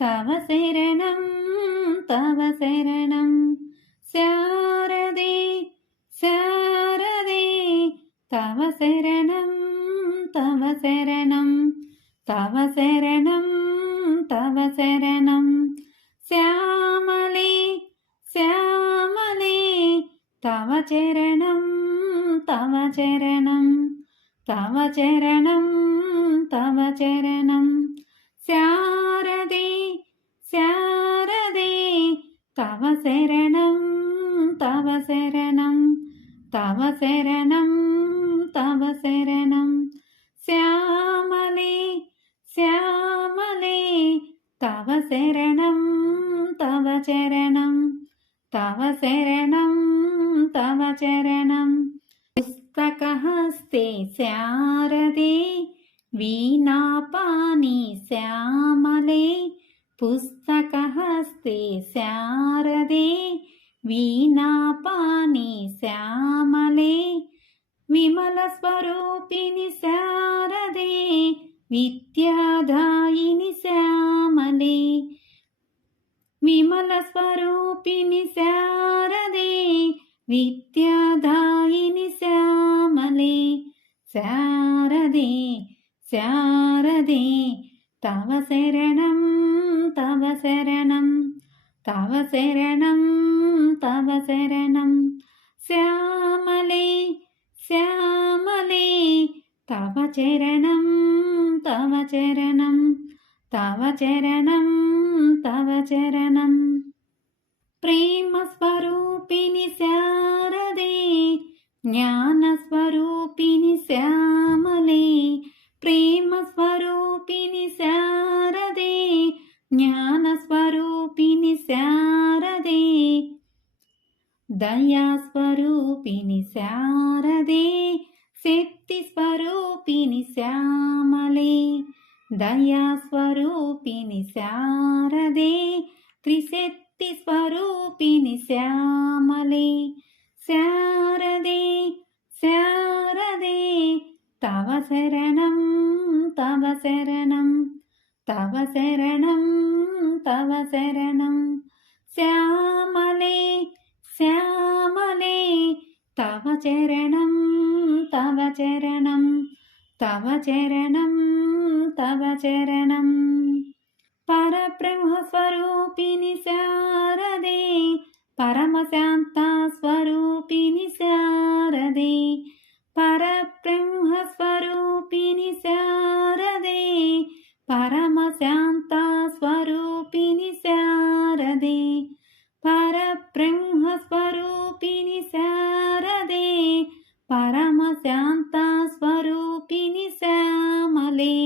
तव शरणं तव शरणं शारदे शारदे तव शरणं तव शरणं तव शरणं तव शरणं श्यामले श्यामले तव चरणं तव चरणं तव चरणं तव चरणं शारदे शारदे तव शरणं तव शरणं तव शरणं तव शरणं श्यामले श्यामले तव शरणं तव चरणं तव शरणं तव चरणं पुस्तकहस्ते शारदे वीणापाणि श्यामले पुस्तकहस्ते शारदे वीणापाणि श्यामले विमलस्वरूपिणि शारदे विद्यादायिनि श्यामले विमलस्वरूपिणि शारदे विद्यादायिनि श्यामले शारदे शारदे तव शरणं तव शरणं तव शरणं तव शरणं श्यामले श्यामले तव चरणं तव चरणं तव चरणं तव चरणं प्रेमस्वरूपिणि शारदे ज्ञानस्वरूपिणि श्यामले प्रेमस्वरूपिणि शारदे ज्ञानस्वरूपिणि शारदे दयास्वरूपिणि शारदे शक्तिस्वरूपिणि श्यामले दयास्वरूपिणि शारदे त्रिशक्तिस्वरूपिणि श्यामले शारदे शारदे तव शरणं तव शरणं तव शरणं तव शरणं श्यामले श्यामले तव चरणं तव चरणं तव चरणं तव चरणं परब्रह्मस्वरूपिणि शारदे परमशान्तास्वरूपिणि शारदे परब्रह्मस्वरूपिणि शारदे परमशान्तास्वरूपिणि शारदे परब्रह्मस्वरूपिणि शारदे परमशान्तास्वरूपिणि श्यामले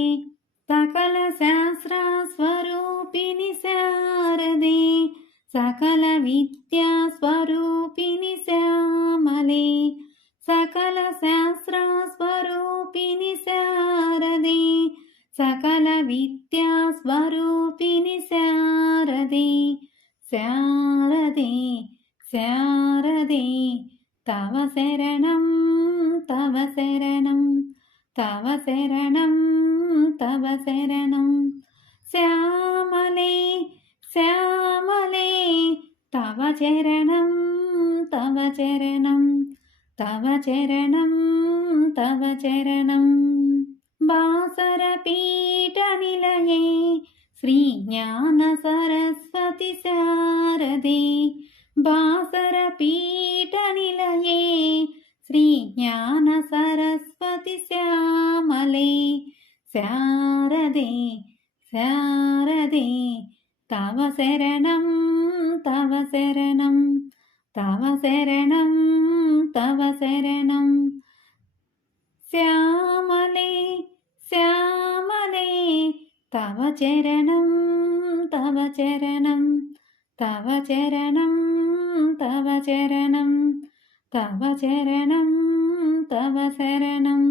सकलशास्त्रस्वरूपिणि शारदे सकलविद्यास्वरूपिणि श्यामले सकलशास्त्रस्वरूपिणि शारदे सकलविद्यास्वरूपिणि शारदे शारदे शारदे तव शरणं तव शरणं तव शरणं तव शरणं श्यामले श्यामले तव चरणं तव चरणं तव चरणं तव चरणं बासरपीठनिलये श्रीज्ञानसरस्वति शारदे बासरपीठनिलये श्रीज्ञानसरस्वति श्यामले शारदे शारदे तव शरणं तव शरणं तव शरणं तव शरणं श्यामले श्यामले तव चरणं तव चरणं तव चरणं तव चरणं तव चरणं तव शरणं